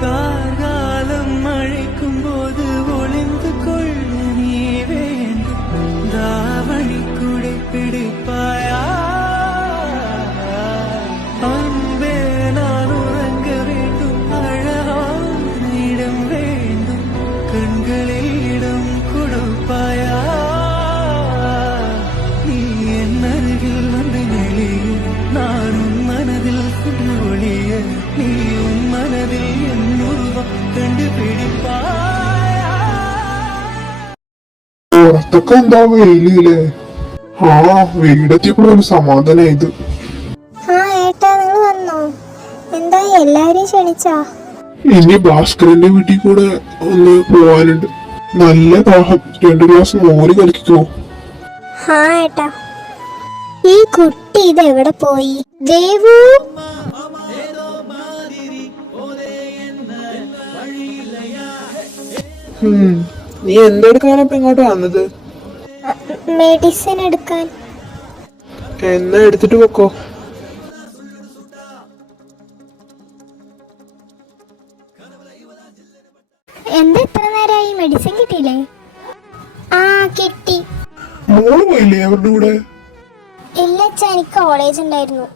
കാർകാലം മഴയ്ക്കുമ്പോത് ഒളിந்து കൊള്ള നീ വേണ്ടും ദാവണിക്കൂടെ പിടിപ്പായാ അമ്പേ ഞാൻ ഉറങ്ങ വേണ്ടും അഴകായിടം വേണ്ടും കണ്ണുകളിൽ ഇടം കൊടുപ്പായാ നീ എന്നരികിൽ വന്ന് നെളിയ നാനും മനതിൽ ഒളിയ നീയും മനതിൽ എന്നുരുവം കണ്ടുപിടിപ്പായ പുറത്തൊക്കെ എന്താ വെയിലില്ലേ? ആ വീടെത്തിയപ്പോഴും ഒരു സമാധാനായത്. ആ ഏട്ടാ, നിങ്ങൾ വന്നോ? എന്താ എല്ലാവരെയും ക്ഷണിച്ചാ? ഇനി ഭാസ്കരന്റെ വീട്ടിൽ കൂടെ ഒന്ന് പോവാനുണ്ട്. നല്ല ദാഹം. 2 ഗ്ലാസ് മോര് കളിക്കോ? ആ ഏട്ടാ. ഈ കുട്ടി ഇതെവിടെ പോയി? ദേവു, നീ എന്തെടുക്കാനാ ഇപ്പൊ ഇങ്ങോട്ട് വന്നത്? മെഡിസിൻ എടുക്കാൻ. എന്നാ എടുത്തിട്ട് വെക്കോ. എന്താ ഇത്ര നേരമായി? മെഡിസിൻ കിട്ടിയില്ലേ? ആ കിട്ടി. മോള് പോയില്ലേ അവരുടെ കൂടെ? ഇല്ല അച്ഛാ, എനിക്ക് കോളേജ് ഉണ്ടായിരുന്നു.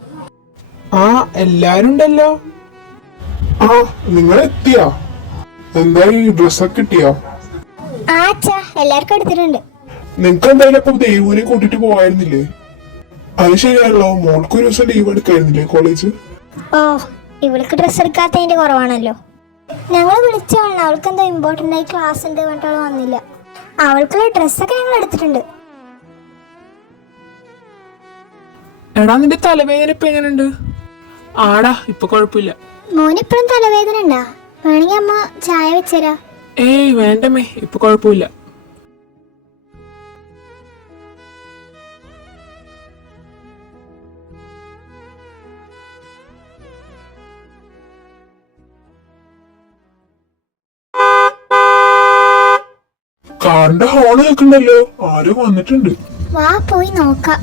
ആ എല്ലാരും ഉണ്ടല്ലോ. ആ നിങ്ങൾ എത്തിയാ? എന്തായി ഡ്രസ്സൊക്കെ കിട്ടിയാ? ആ അച്ഛാ, എല്ലാവർക്കും എടുത്തിട്ടുണ്ട്. നിങ്ങക്ക് എന്തായാലും ഇപ്പൊ ദേവുവിനെ കൂട്ടിട്ട് പോവായിരുന്നില്ലേ? അത് ശരിയാണല്ലോ. മോൾക്ക് ഒരു ദിവസം ലീവ് എടുക്കായിരുന്നില്ലേ കോളേജ്? ഓ, ഇവൾക്ക് ഡ്രസ്സ് എടുക്കാത്തതിന്റെ കുറവാണല്ലോ. ഞങ്ങൾ വിളിച്ചോളണം, അവൾക്ക് എന്തോ ഇമ്പോർട്ടൻ്റ് ആയി ക്ലാസ് ഉണ്ട് പറഞ്ഞിട്ട് അവൾ വന്നില്ല. അവൾക്കുള്ള ഡ്രസ്സൊക്കെ ഞങ്ങൾ എടുത്തിട്ടുണ്ട്. എടാ, നിന്റെ തലവേദന ഇപ്പൊ എങ്ങനെയുണ്ട്? ആടാ, ഇപ്പൊ കുഴപ്പമില്ല. മോനിപ്പോഴും തലവേദന ഉണ്ടാ? വേണമെങ്കിൽ അമ്മ ചായ വെച്ചരാ. ഏയ് വേണ്ടമ്മേ, ഇപ്പൊ കുഴപ്പമില്ല. കാറിന്റെ ഹോണ് കേൾക്കണ്ടല്ലോ. ആരോ വന്നിട്ടുണ്ട്. വാ പോയി നോക്കാം.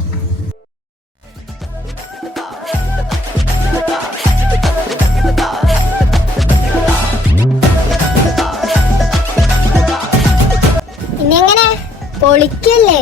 ഇനിയെങ്ങനെ പൊളിക്കല്ലേ?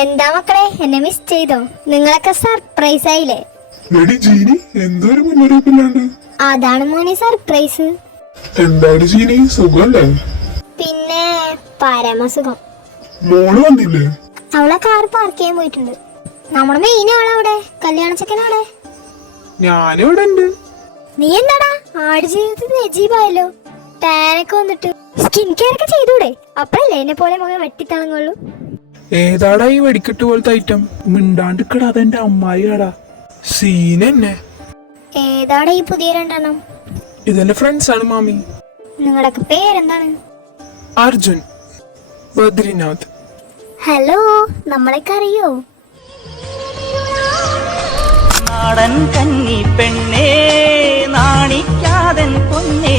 എന്താ മക്കളെ, എന്നെ മിസ് ചെയ്തോ? നിങ്ങളൊക്കെ സർപ്രൈസ് ആയില്ലേ? ജീനി എന്തൊരു മുന്നറിയിപ്പില്ലാണ്ട്. അതാണ് മോനെ സർപ്രൈസ്. എന്താണ് ജീനി, സുഖല്ലേ? പിന്നെ പരമസുഖം. മോള് വന്നില്ലേ? അവളെ കാർ പാർക്ക് ചെയ്യാൻ പോയിട്ടുണ്ട്. നമ്മുടെ മെയിൻ ആളവിടെ, കല്യാണ ചെക്കനവിടെ. ഞാനിവിടെ ഉണ്ട്. നീ എന്താടാ ആടുജീവിതത്തിൽ നജീബായല്ലോ? ടാനൊക്കെ വന്നിട്ട് സ്കിൻ കെയർ ഒക്കെ ചെയ്തൂടെ? അപ്പഴല്ലേ എന്നെ പോലെ മുഖം വെട്ടിത്തിളങ്ങുള്ളൂ. ഏതാടാ ഈ വെടിക്കെട്ട് പോലത്തെ ഐറ്റം? മിണ്ടാണ്ടിക്കടാ, അതെന്റെ അമ്മായിടാ. സീനെന്നെ. ഏതാടാ ഈ പുതിയ രണ്ടെണ്ണം? ഇതെന്റെ ഫ്രണ്ട്സ് ആണ് മാമി. നിങ്ങളുടെയൊക്കെ പേരെന്താണ്? അർജുൻ, ബദ്രിനാഥ്. ഹലോ, നമ്മളൊക്കെ അറിയോ? നാടൻ കന്നി പെണ്ണേ, നാണിക്കാതൻ പൊന്നേ,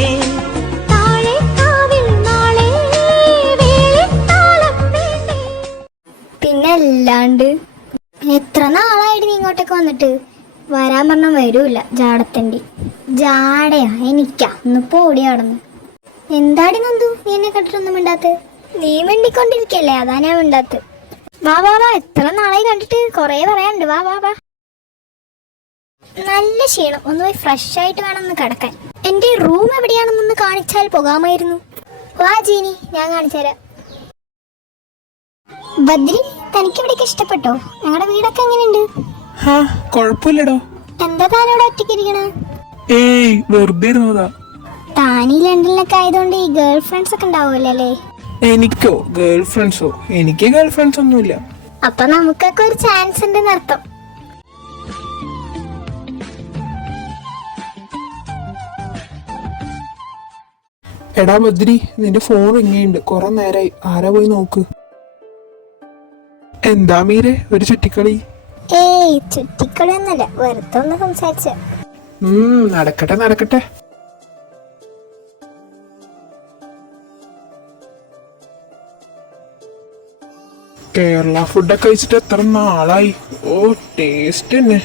പിന്നെ അല്ലാണ്ട് എത്ര നാളായിട്ട് നീ ഇങ്ങോട്ടൊക്കെ വന്നിട്ട്? വരാൻ പറഞ്ഞ വരൂല്ല. ജാടത്തണ്ടി ജാടയാ എനിക്കാ. ഒന്ന് പോടി ആടുന്നു. എന്താടി നന്ദു, നീ എന്നെ കണ്ടിട്ടൊന്നും മിണ്ടാത്ത? നീ മിണ്ടിക്കൊണ്ടിരിക്കല്ലേ, അതാ ഞാൻ മിണ്ടാത്ത. വാ വാ വാ, എത്ര നാളായി കണ്ടിട്ട്, കൊറേ പറയാനുണ്ട്. വാ വാ വാ. നല്ല ക്ഷീണം, ഒന്ന് പോയി ഫ്രഷ് ആയിട്ട് വേണം ഒന്ന് കിടക്കാൻ. എന്റെ റൂം എവിടെയാണെന്നൊന്ന് കാണിച്ചാൽ പോകാമായിരുന്നു. വാ ജീനി, ഞാൻ കാണിച്ചുതരാം. ബദ്രി, തനിക്ക് ഇവിടേക്ക് ഇഷ്ടപ്പെട്ടോ? ഞങ്ങളുടെ വീടൊക്കെ എങ്ങനെയുണ്ട്? ഹാ, കൊഴപ്പില്ലടോ. എന്താ താനിവിടെ ഒറ്റയ്ക്കിരിക്കണ? ഏയ് വെറുതെ ഇരുന്നതാ. താനീ ലണ്ടനിലൊക്കെ ആയതുകൊണ്ട് ഈ ഗേൾ ഫ്രണ്ട്സ് ഒക്കെ ഉണ്ടാവുമല്ലോ അല്ലേ? എനിക്കോ ഗേൾ ഫ്രണ്ട്സോ? എനിക്ക് ഗേൾ ഫ്രണ്ട്സ് ഒന്നുമില്ല. അപ്പൊ നമുക്കൊക്കെ ഒരു ചാൻസ് ഉണ്ടെന്ന് അർത്ഥം. എടാ ബദ്രി, നിന്റെ ഫോൺ ഇങ്ങനെയുണ്ട്, കുറെ നേരായി. ആരാ പോയി നോക്ക്. എന്താ മീരെ ഒരു ചുറ്റിക്കളി? ഏയ് ചുറ്റിക്കളി ഒന്നല്ല, വെറുതെ ഒന്ന് സംസാരിച്ച. നടക്കട്ടെ നടക്കട്ടെ. കേരള ഫുഡൊക്കെ കഴിച്ചിട്ട് എത്ര നാളായി. ഓ ടേസ്റ്റ് തന്നെ.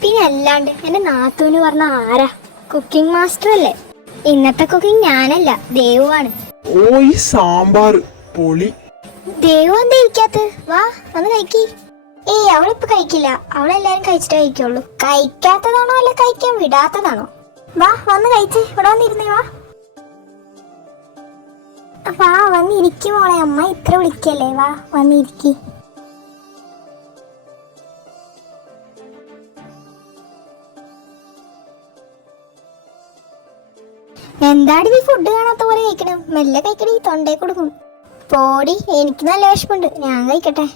പിന്നെ അല്ലാണ്ട് എന്റെ നാത്തൂന് പറഞ്ഞ ആരാ? കുക്കിംഗ് മാസ്റ്റർ അല്ലേ? ഇന്നത്തെ കുക്കിംഗ് ഞാനല്ല, ദേവുവാണ്. ഓ ഈ സാമ്പാർ പൊളി. ദേവു എന്താ ഇരിക്കാത്ത? വാ വന്ന് കഴിക്കി. ഏയ് അവളിപ്പോ കഴിക്കില്ല, അവളെല്ലാരും കഴിച്ചിട്ടേ കഴിക്കുള്ളൂ. കഴിക്കാത്തതാണോ അല്ല കഴിക്കാൻ വിടാത്തതാണോ? വാ വന്ന് കഴിച്ച് ഇവിടെ വന്നിരുന്നേ. വാ വന്നിരിക്കും മോളെ, അമ്മ ഇത്ര വിളിക്കല്ലേ. വാ വന്നിരിക്കി. എന്താടി നീ ഫുഡ് കാണാത്ത പോലെ കഴിക്കണം? മെല്ലെ കഴിക്കടി, തൊണ്ടേ കൊടുക്കും. പോടി, എനിക്ക് നല്ല വിശപ്പുണ്ട്, ഞാൻ കഴിക്കട്ടെ.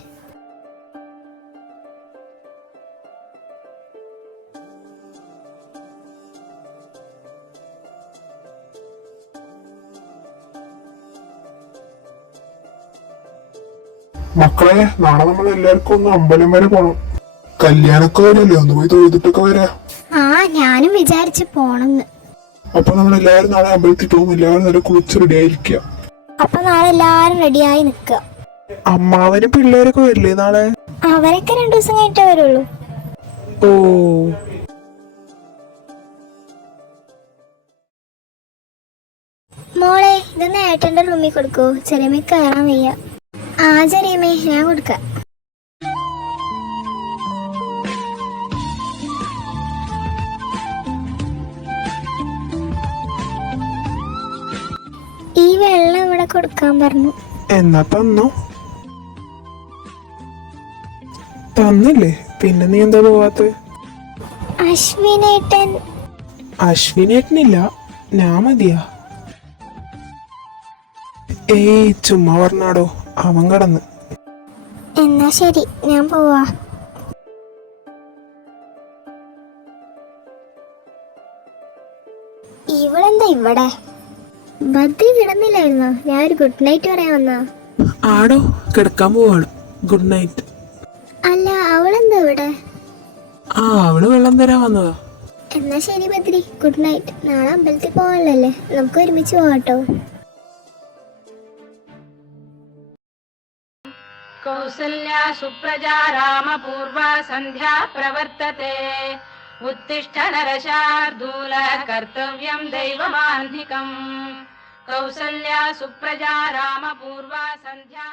മക്കളെ, നാളെ നമ്മൾ എല്ലാവർക്കും ഒന്ന് അമ്പലം വരെ പോണം. കല്യാണൊക്കെ വരല്ലേ, ഒന്ന് പോയി തൊഴുതിട്ടൊക്കെ വരാ. ആ ഞാനും വിചാരിച്ചു പോണെന്ന്. അപ്പൊ നമ്മൾ എല്ലാവരും നാളെ അമ്പലത്തിൽ പോകും. എല്ലാവരും നല്ല കുളിച്ച് റെഡി ആയിരിക്കുക. അപ്പൊ നാളെ എല്ലാരും റെഡിയായി നിക്ക. അമ്മാവനും പിള്ളേരൊക്കെ വരില്ലേ നാളെ? അവരൊക്കെ 2 ദിവസം കഴിഞ്ഞിട്ടേ വരുള്ളൂ. ഓ മോളെ, ഇതൊന്ന് ഏട്ടന്റെ റൂമിൽ കൊടുക്കൂ, ചെറിയമ്മ കയറാൻ വയ്യ. ആ ചെറിയമ്മേ, ഞാൻ കൊടുക്കാം. ഈ വെള്ളം ഇവിടെ കൊടുക്കാൻ പറഞ്ഞു. എന്നാ തന്നോ? തന്നില്ലേ, പിന്നെ നീ എന്താ പോവാത്ത? അശ്വിനേട്ടൻ. അശ്വിനേട്ടനില്ല, ഞാൻ മതിയാ. ഏയ് ചുമ്മാ പറഞ്ഞാടോ, അവൻ കടന്ന്. എന്നാ ശരി, ഞാൻ പോവാ. ഇവളെന്താ ഇവിടെ? ബദ്രി കിടന്നില്ലായിരുന്നോ? ഞാൻ ഒരു ഗുഡ് നൈറ്റ് പറയാൻ വന്നാ. ആടോ, കിടക്കാൻ പോവാണ്. Good night. അല്ല, അവളെന്താ ഇവിടെ? അവള് വെള്ളം തരാൻ വന്നതാ. എന്നാ ശരി ബദ്രി, ഗുഡ് നൈറ്റ്. നാളെ അമ്പലത്തിൽ പോകാനല്ലേ, നമുക്ക് ഒരുമിച്ച് പോവാട്ടോ. कौसल्या सुप्रजा रामपूर्वा सन्ध्या प्रवर्तते उत्तिष्ठ नरशार्दूल कर्तव्यं दैवमाह्निकम् कौसल्या सुप्रजा रामपूर्वा सन्ध्या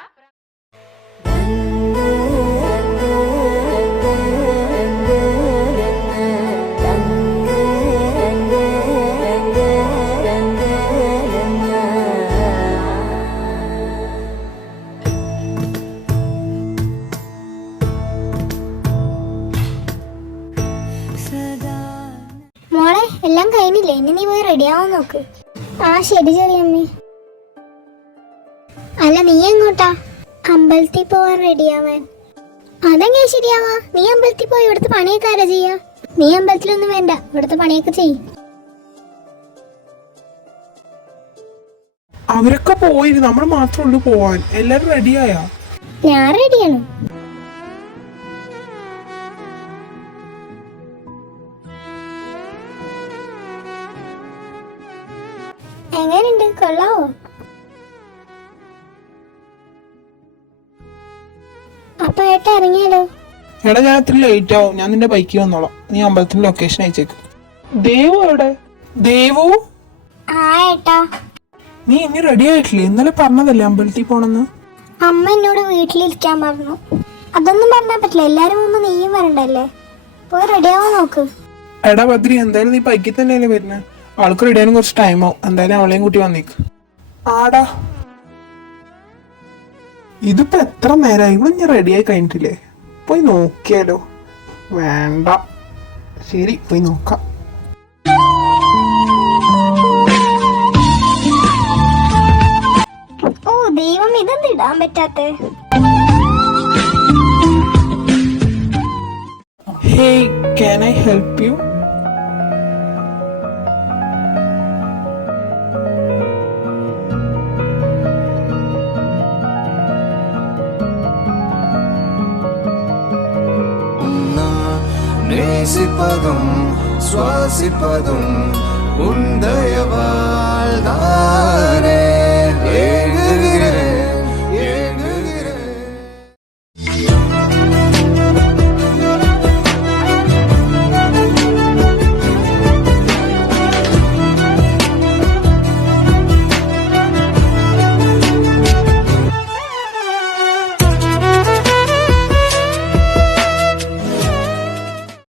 മോളെ, എല്ലാം കഴിഞ്ഞില്ലേ? ഇനി നീ പോയി റെഡിയാവാൻ നോക്ക്. ആ ശരി ചെറിയമ്മേ. അല്ല, നീ എങ്ങോട്ടാ? അമ്പലത്തിൽ പോവാൻ റെഡിയാവാൻ. അതെങ്ങനെ ശരിയാവാ? നീ അമ്പലത്തിൽ പോയി ഇവിടുത്തെ പണിയൊക്കെ ആരാ ചെയ്യാ? നീ അമ്പലത്തിലൊന്നും വേണ്ട, ഇവിടുത്തെ പണിയൊക്കെ ചെയ്യും. അവരൊക്കെ പോയി, നമ്മൾ മാത്രമേ ഉള്ളൂ പോവാൻ. എല്ലാരും റെഡിയായാ? ഞാൻ റെഡിയാണ്. എങ്ങനെയുണ്ട്, കൊള്ളാവോ? അപ്പൊ ഏട്ടാ ഇറങ്ങിയാലോ? എടാ, ഞാൻ ഇത്തിരി ലേറ്റ് ആവും. ഞാൻ നിന്റെ ബൈക്കിൽ വന്നോളാം. നീ അമ്പലത്തിന്റെ ലൊക്കേഷൻ അയച്ചേക്ക്. ദേവു എവിടെ? ദേവു, ആ ഏട്ടാ. നീ ഇനി റെഡി ആയിട്ടില്ലേ? ഇന്നലെ പറഞ്ഞതല്ലേ അമ്പലത്തിൽ പോണെന്ന്. അമ്മ എന്നോട് വീട്ടിലിരിക്കാൻ പറഞ്ഞു. അതൊന്നും പറഞ്ഞാൽ പറ്റില്ല, എല്ലാരും മുമ്പ് നീയും വരണ്ടല്ലേ. പോയി റെഡിയാവാൻ നോക്ക്. എടാ ബദ്രി, എന്തായാലും നീ ബൈക്കിൽ തന്നെയല്ലേ വരുന്നത്? ആൾക്ക് റെഡി ആകാൻ കുറച്ച് ടൈം ആവും. എന്തായാലും അവളെയും കൂട്ടി വന്നേക്ക്. ആടാ, ഇതിപ്പോ എത്ര നേരമായി? ഇവിടെ ഞാൻ റെഡിയായി കഴിഞ്ഞിട്ടില്ലേ? പോയി നോക്കിയാലോ? വേണ്ട, ശരി, പോയി നോക്കാം. ഓ ദൈവം, ഇതെന്ത് ഇടാൻ പറ്റാത്ത? Hey, can I help you? நேசிப்பதும் சுவாசிப்பதும் உந்தயவாழ்தான்